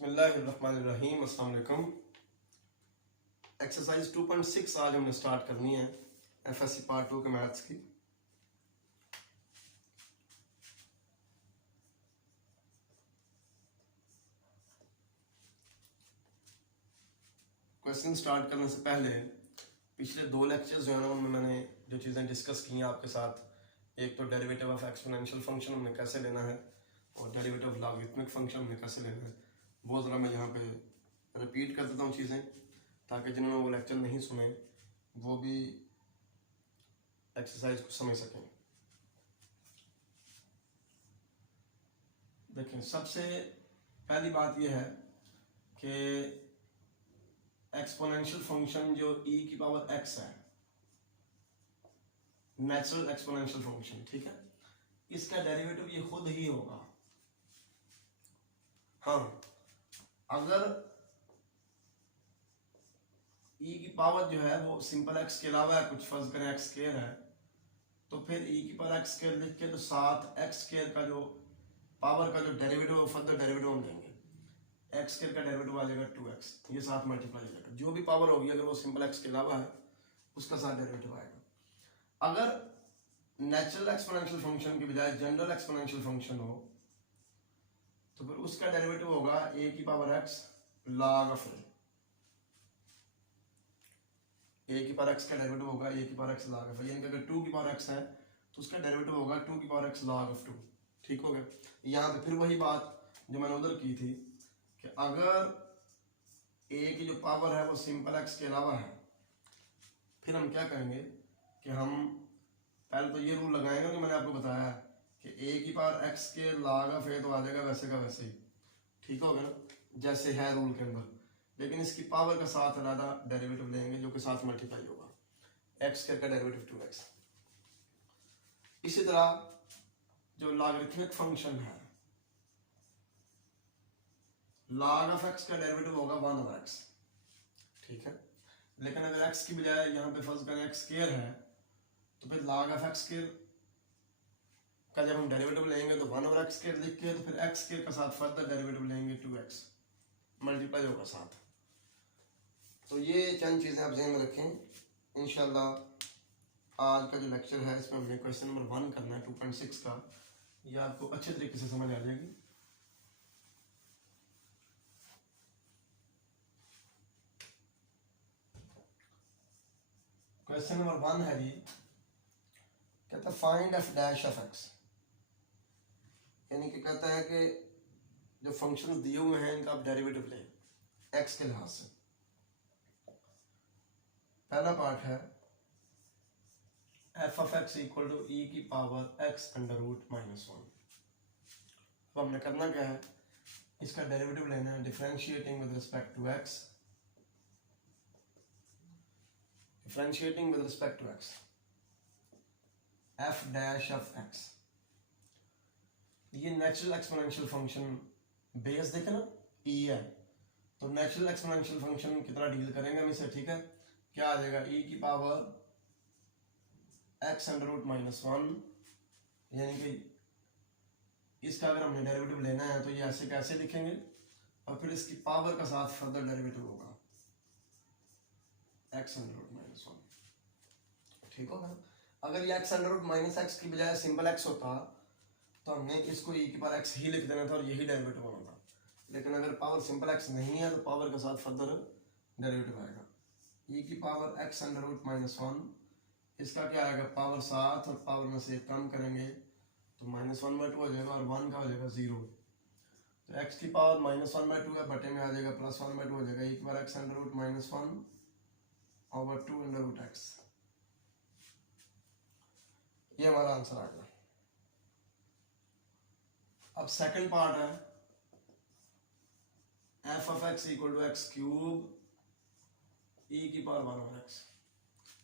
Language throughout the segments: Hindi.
बिस्मिल्लाहिर्रहमानिर्रहीम। अस्सलाम वालेकुम। एक्सरसाइज 2.6 आज हमने स्टार्ट करनी है एफएससी पार्ट 2 के मैथ्स की। क्वेश्चन स्टार्ट करने से पहले पिछले 2 लेक्चर्स जो है ना उनमें मैंने जो चीज़ें डिस्कस की हैं आपके साथ, एक तो डेरिवेटिव ऑफ एक्सपोनेंशियल फंक्शन हमने कैसे लेना है और डेरिवेटिव ऑफ लॉगरिथमिक फंक्शन हमने कैसे लेना है, वो ज़रा मैं यहाँ पे रिपीट कर देता हूँ चीज़ें, ताकि जिन्होंने वो लेक्चर नहीं सुने वो भी एक्सरसाइज को समझ सकें। देखें, सबसे पहली बात यह है कि एक्सपोनेंशियल फंक्शन जो e की पावर x है, नेचुरल एक्सपोनेंशियल फंक्शन, ठीक है, इसका डेरिवेटिव ये खुद ही होगा। हाँ, अगर e की पावर जो है वो सिंपल x के अलावा है, कुछ फर्ज करें x स्क्वायर है, तो फिर e की पावर x स्क्वायर लिख के तो साथ x स्क्वायर का जो पावर का जो डेरिवेटिव फर्दर डेरिवेटिव हम देंगे, x स्क्वायर का डेरिवेटिव आ जाएगा 2x, ये साथ मल्टीप्लाई हो जाएगा। जो भी पावर होगी अगर वो सिंपल x के अलावा है उसका साथ डेरिवेटिव आएगा। अगर नेचुरल एक्सपोनेंशियल फंक्शन की बजाय जनरल एक्सपोनेंशियल फंक्शन हो तो फिर उसका डेरिवेटिव होगा a की power x log of a की पावर x का डेरिवेटिव होगा a की power x log of a, यानी कि अगर 2 की पावर x है तो उसका डेरिवेटिव होगा 2 की पावर x log ऑफ 2। ठीक हो गया। यहाँ पे फिर वही बात जो मैंने उधर की थी कि अगर a की जो पावर है वो सिंपल x के अलावा है, फिर हम क्या करेंगे कि हम पहले तो ये रूल लगाएंगे जो मैंने आपको बताया कि a की पावर x के log ऑफ a तो आ जाएगा वैसे का वैसे ही, ठीक हो गया ना, जैसे है रूल के अंदर, लेकिन इसकी पावर का साथ अलग डेरिवेटिव लेंगे जो कि साथ मल्टीप्लाई होगा, x स्क्वायर का डेरिवेटिव 2x। इसी तरह जो लॉगरिथमिक फंक्शन है, log ऑफ x का डेरिवेटिव होगा 1 ओवर x, ठीक है, लेकिन अगर x की बजाय यहाँ पे फर्ज करें x स्क्वायर है तो फिर log ऑफ x स्क्वायर का जब हम डेरिवेटिव लेंगे तो 1 ओवर x स्क्वायर लिख के तो फिर x स्क्वायर का साथ फर्दर डेरिवेटिव लेंगे 2x, मल्टीप्लाई होगा साथ। तो ये चंद चीज़ें आप ध्यान में रखें। इंशाल्लाह आज का जो लेक्चर है इसमें हमने क्वेश्चन नंबर 1 करना है 2.6 का, ये आपको अच्छे तरीके से समझ आ जाएगी। क्वेश्चन नंबर 1 है जी, कहता है find F dash of x, यानी कि कहता है कि जो फंक्शन दिए हुए हैं इनका आप डेरिवेटिव लें एक्स के लिहाज से। पहला पार्ट है F of X equal to E की पावर एक्स अंडर रूट -1। तो हमने करना क्या है, इसका डेरिवेटिव लेना है differentiating with respect to X, differentiating with respect to X F dash of X. ये नेचुरल एक्सपोनेंशियल फंक्शन बेस देखे ना ई है, तो नेचुरल एक्सपोनेंशियल फंक्शन की तरह डील करेंगे हम इसे, ठीक है। क्या आ जाएगा ई की पावर एक्स अंडर रूट -1, यानी कि इसका अगर हमने डेरिवेटिव लेना है तो ये ऐसे कैसे लिखेंगे और फिर इसकी पावर का साथ फर्दर डेरिवेटिव होगा एक्स अंडर रूट -1, ठीक होगा। अगर ये एक्स अंडर रूट -x की बजाय सिंपल एक्स होता तो हमने इसको e की पावर x ही लिख देना था और यही डेरिवेटिव होना था, लेकिन अगर पावर सिंपल x नहीं है तो पावर के साथ फर्दर डेरिवेटिव आएगा e की पावर x अंडर रूट -1, इसका क्या आएगा पावर 7 और पावर में से कम करेंगे तो -1/2 हो जाएगा और 1 का हो जाएगा 0, तो x की पावर -1/2 है, बटे में आ जाएगा +1/2 हो जाएगा, e की power x under root -1 over 2 under root x, ये हमारा आंसर आ गया। अब सेकंड पार्ट है F of X equal to X cube E की पावर 1 ओवर एक्स।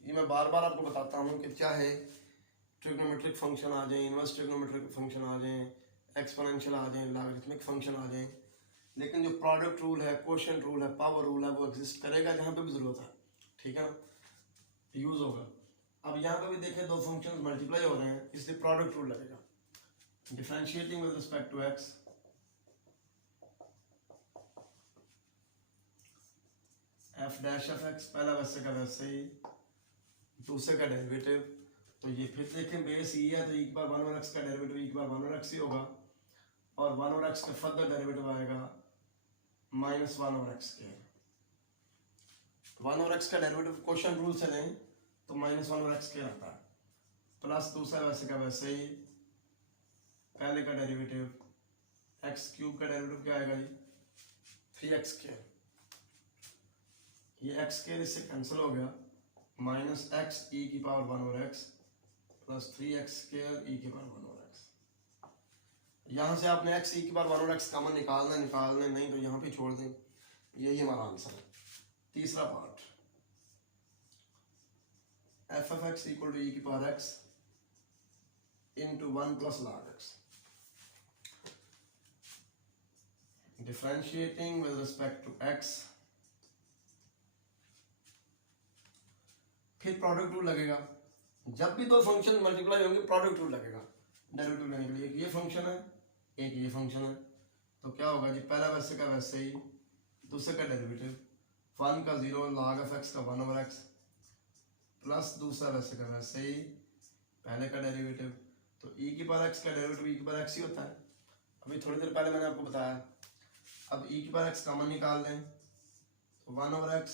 ये मैं बार बार आपको बताता हूँ कि चाहे ट्रिग्नोमेट्रिक फंक्शन आ जाए, इनवर्स ट्रिग्नोमेट्रिक फंक्शन आ जाए, एक्सपोनेंशियल आ जाए, लॉगरिथमिक फंक्शन आ जाए, लेकिन जो प्रोडक्ट रूल है, क्वोशिएंट रूल है, पावर रूल है, वो एग्जिस्ट करेगा जहाँ पे भी जरूरत है, ठीक है ना, यूज होगा। अब यहाँ पे भी देखें दो फंक्शंस मल्टीप्लाई हो रहे हैं, इसलिए प्रोडक्ट रूल लगेगा, differentiating with respect to X F dash F X, पहला वैसे का वैसे ही, दूसरे का डेरिवेटिव, तो ये फिर देखें बेस ई है तो ई की पावर 1 ओवर एक्स का डेरिवेटिव ई की पावर 1 ओवर एक्स ही होगा, और 1 ओवर एक्स का फर्दर डेरिवेटिव आएगा माइनस 1 ओवर एक्स के। 1 ओवर एक्स का डेरिवेटिव क्वेश्चन रूल से लें तो माइनस 1 ओवर एक्स के आता है, प्लस दूसरा वैसे का वैसे ही, पहले का डेरिवेटिव एक्स क्यूब का डेरिवेटिव क्या आएगा जी 3x के, ये एक्स के इससे कैंसिल हो गया, माइनस एक्स ई की power 1 over X plus 3x square E की पावर 1 ओवर एक्स। यहाँ से आपने x ई की पावर 1 ओवर एक्स कॉमन निकालना नहीं तो यहाँ पे छोड़ दें, यही हमारा आंसर है। तीसरा part F F X equal to E की power X into 1 plus log x, differentiating with respect to x, फिर प्रोडक्ट रूल लगेगा, जब भी दो फंक्शन मल्टीप्लाई होंगे प्रोडक्ट रूल लगेगा डेरिवेटिव लेने के लिए। एक ये फंक्शन है एक ये फंक्शन है, तो क्या होगा जी पहला वैसे का वैसे ही, दूसरे का डेरिवेटिव 1 का 0 log ऑफ x का 1 ओवर x प्लस दूसरा वैसे का वैसे ही, पहले का डेरिवेटिव, तो e की पावर x का डेरिवेटिव e की पावर x ही होता है। अभी थोड़ी देर पहले मैंने आपको बताया, अब e की पावर x कॉमन निकाल दें तो 1 over x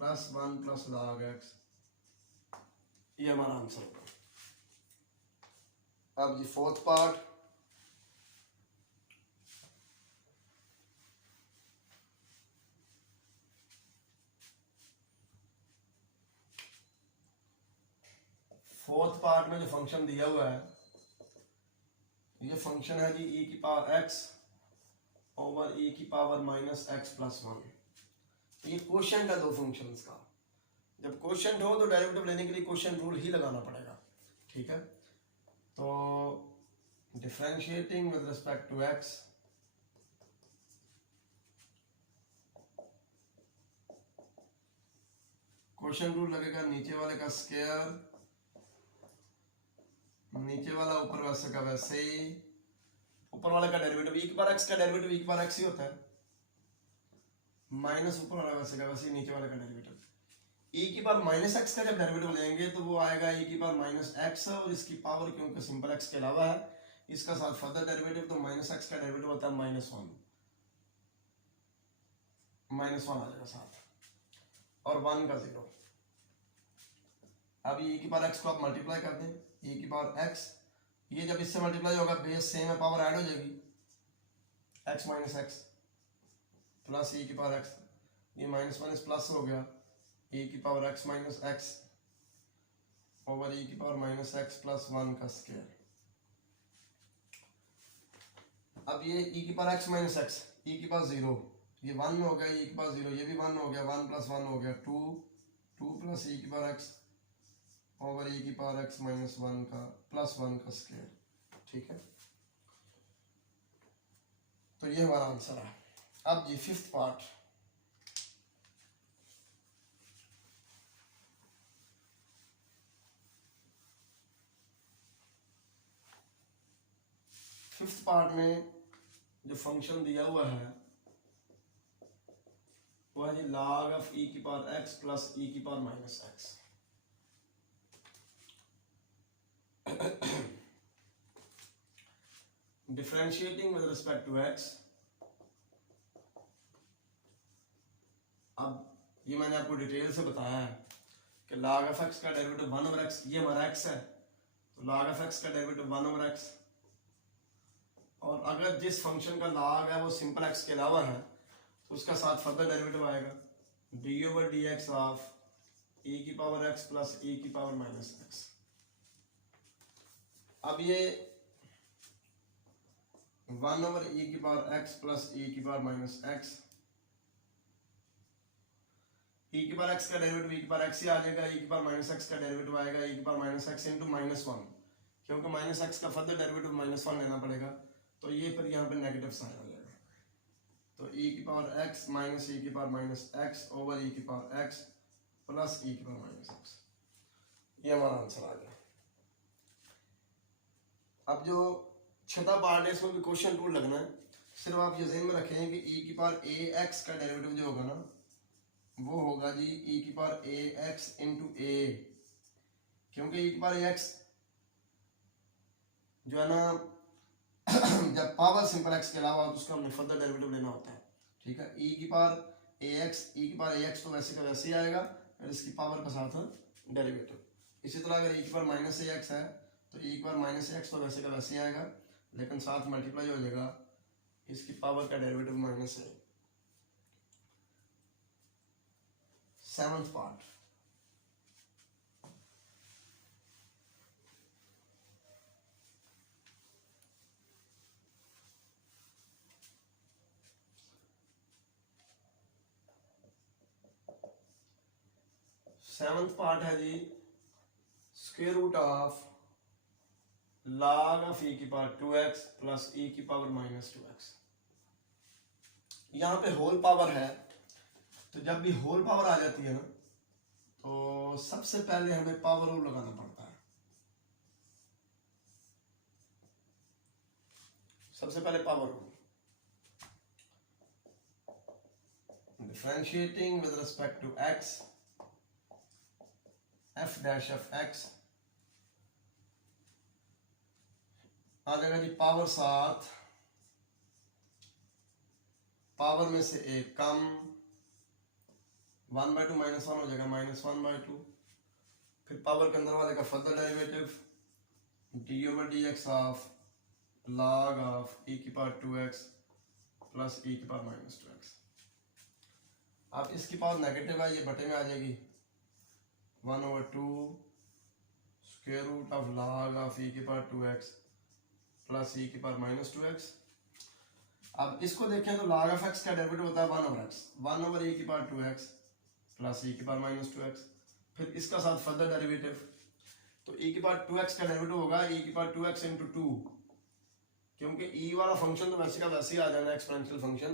plus 1 plus log x, ये हमारा आंसर होगा। अब जी फोर्थ पार्ट, फोर्थ पार्ट में जो फंक्शन दिया हुआ है, ये फंक्शन है जी e की पावर x ओवर e की पावर माइनस x प्लस 1। ये क्वोशिएंट है दो फंक्शंस का, जब क्वोशिएंट हो तो डेरिवेटिव लेने के लिए क्वोशिएंट रूल ही लगाना पड़ेगा, ठीक है। तो differentiating with respect to x, quotient rule लगेगा नीचे वाले का स्क्वायर, नीचे वाला ऊपर वैसे का वैसे ही, ऊपर वाले का डेरिवेटिव e की पावर x का डेरिवेटिव e की पावर x ही होता है, माइनस ऊपर वाला वैसे का वैसे ही, नीचे वाले का डेरिवेटिव e की पावर माइनस x का जब डेरिवेटिव लेंगे तो वो आएगा e की पावर माइनस x, और इसकी पावर क्योंकि सिंपल x के अलावा है इसका साथ फर्दर डेरिवेटिव, तो माइनस x का डेरिवेटिव होता है माइनस 1 आ जाएगा साथ, और 1 का 0। अब e की पावर x को आप मल्टीप्लाई कर दें, e की पावर x, ये जब इससे मल्टीप्लाई होगा बेस सेम है, पावर ऐड हो जाएगी, x minus x plus e की पावर x, ये माइनस माइनस प्लस हो गया, e की power x minus x over e की पावर माइनस एक्स प्लस 1 का स्क्वायर। अब ये e की power x minus x, e की पावर 0, ये 1 हो गया, e की पावर 0, ये भी 1 हो गया, 1 प्लस 1 हो गया 2 प्लस e की पावर x ओवर e की पावर x माइनस 1 का प्लस 1 का स्क्वायर, ठीक है। तो ये हमारा आंसर है। अब जी फिफ्थ पार्ट, फिफ्थ पार्ट में जो फंक्शन दिया हुआ है वो है जी log ऑफ e की पावर x प्लस e की power minus X. Differentiating with respect to x, अब ये मैंने आपको डिटेल से बताया है कि log ऑफ x का डेरिवेटिव 1 ओवर x, ये हमारा x है, तो log ऑफ x का डेरिवेटिव 1 ओवर x, और अगर जिस फंक्शन का log है वो सिंपल x के अलावा है तो उसका साथ फर्दर डेरिवेटिव आएगा D over D x of e की पावर x प्लस e की पावर माइनस एक्स। अब ये 1 ओवर e की पावर x प्लस e की पावर माइनस एक्स, e की पावर x का डेरिवेटिव e की पावर x ही आ जाएगा, e की पावर माइनस x का डेरिवेटिव आएगा e की power minus x into minus 1, क्योंकि माइनस x का फर्दर डेरिवेटिव माइनस 1 लेना पड़ेगा, तो ये फिर यहाँ पे नेगेटिव साइन आ जाएगा, तो e की पावर x माइनस e की power minus x over e की पावर x प्लस e की पावर माइनस x, ये हमारा आंसर आ गया। अब जो छठा पार्ट है इसमें भी क्वेश्चन रूल लगना है, सिर्फ आप ये ध्यान में रखें कि e की पावर ax का डेरिवेटिव जो होगा ना वो होगा जी e की पावर ए एक्स इंटू ए, क्योंकि e की पावर ए एक्स जो है ना जब पावर सिंपल एक्स के अलावा तो उसका हमने फर्दर डेरिवेटिव लेना होता है, ठीक है। e की पावर ए एक्स तो वैसे का वैसे ही आएगा, और इसकी पावर का साथ डेरिवेटिव। इसी तरह अगर e की पावर माइनस ए एक्स है तो e की पावर माइनस ए एक्स तो वैसे का वैसे ही आएगा, लेकिन साथ मल्टीप्लाई हो जाएगा इसकी पावर का derivative minus A. Seventh part, seventh part है G square root of log of e की पावर 2x प्लस e की पावर माइनस 2x। यहाँ पे होल पावर है, तो जब भी होल पावर आ जाती है ना तो सबसे पहले हमें पावर रूल लगाना पड़ता है। सबसे पहले power rule, differentiating with respect to x f dash of x आ जाएगा जी पावर साथ, पावर में से एक कम, 1/2 -1 हो जाएगा -1/2, फिर पावर के अंदर वाले का further derivative d/dx of log of e की पावर 2x प्लस e की पावर माइनस 2x। अब इसकी पावर नेगेटिव है, ये बटे में आ जाएगी 1/2 square root of log of e की पावर 2x प्लस e की पावर माइनस 2x। अब इसको देखें तो log ऑफ x का डेरिवेटिव होता है 1/x, 1/e की पावर 2x प्लस e की पावर माइनस 2x, फिर इसका साथ फर्दर डेरिवेटिव, तो e की पावर 2x का डेरिवेटिव होगा e की पावर 2x इंटू 2, क्योंकि e वाला फंक्शन तो वैसे का वैसे ही आ जाना है, एक्सपोनेंशियल फंक्शन,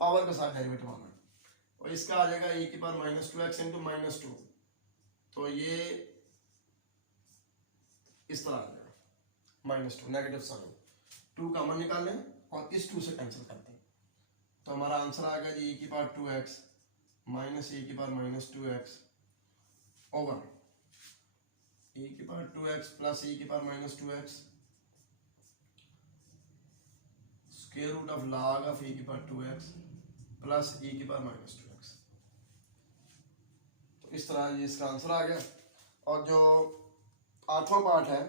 पावर के साथ डेरिवेटिव आना है, और इसका आ जाएगा e की power minus 2x into minus 2, तो ये इस तरह आ जाएगा -2 नेगेटिव साइन, 2 कॉमन निकाल लें और इस 2 से कैंसिल कर दें, तो हमारा आंसर आ गया जी e की पावर 2x माइनस e की power minus 2x over e की पावर 2x प्लस e की power minus 2x square root of log of e की पावर 2x प्लस e की पावर माइनस 2x। तो इस तरह ये इसका आंसर आ गया। और जो आठवां पार्ट है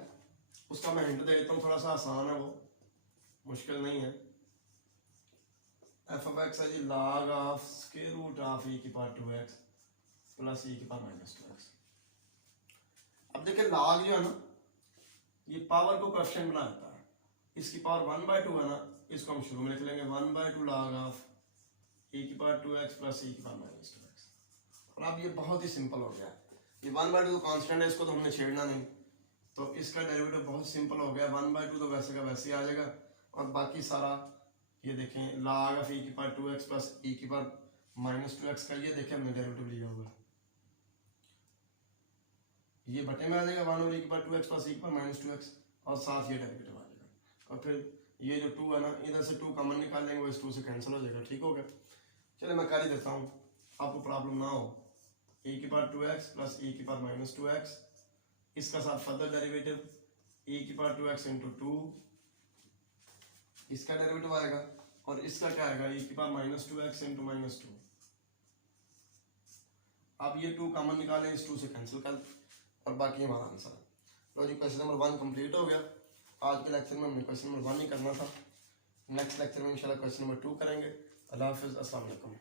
उसका मैं हिंट दे देता हूँ, थोड़ा सा आसान है, वो मुश्किल नहीं है। एफ ऑफ एक्स है जी log of square root of e की पावर 2x प्लस e की पावर माइनस 2x। अब देखिए log जो है ना ये पावर को कोएफिशिएंट बना देता है, इसकी पावर 1/2 है ना, इसको हम शुरू में लिख लेंगे 1/2 log ऑफ e की पावर 2x प्लस e की पावर माइनस 2x। और अब ये बहुत ही सिंपल हो गया, ये 1/2 कांस्टेंट है, इसको तो हमने छेड़ना नहीं, तो इसका डेरिवेटिव बहुत सिंपल हो गया, 1/2 तो वैसे का वैसे ही आ जाएगा, और बाकी सारा ये देखें log ऑफ e की पावर 2x प्लस e की पावर माइनस 2x का ये देखें हमने डेरिवेटिव लिया हुआ, ये बटे में आ जाएगा 1/e की पावर 2x प्लस e की पावर माइनस 2x, और साथ ये डेरिवेटिव आ जाएगा, और फिर ये जो 2 है ना इधर से 2 कॉमन निकाल लेंगे, वो इस 2 से कैंसिल हो जाएगा। ठीक हो गया, चलिए मैं कर ही देता हूँ आपको प्रॉब्लम ना हो। e की पावर 2x प्लस e की पावर माइनस 2x, इसका साथ फर्दर डेरिवेटिव e की पावर 2x इंटू 2, इसका डेरिवेटिव आएगा, और इसका क्या आएगा e की power minus 2x into minus 2। अब ये 2 कॉमन निकालें, इस 2 से कैंसिल कर, और बाकी हमारा आंसर है। लो जी क्वेश्चन नंबर 1 कंप्लीट हो गया। आज के लेक्चर में हमने क्वेश्चन नंबर 1 ही करना था, नेक्स्ट लेक्चर में इंशाल्लाह क्वेश्चन नंबर 2 करेंगे। अल्लाह हाफिज़, अस्सलाम वालेकुम।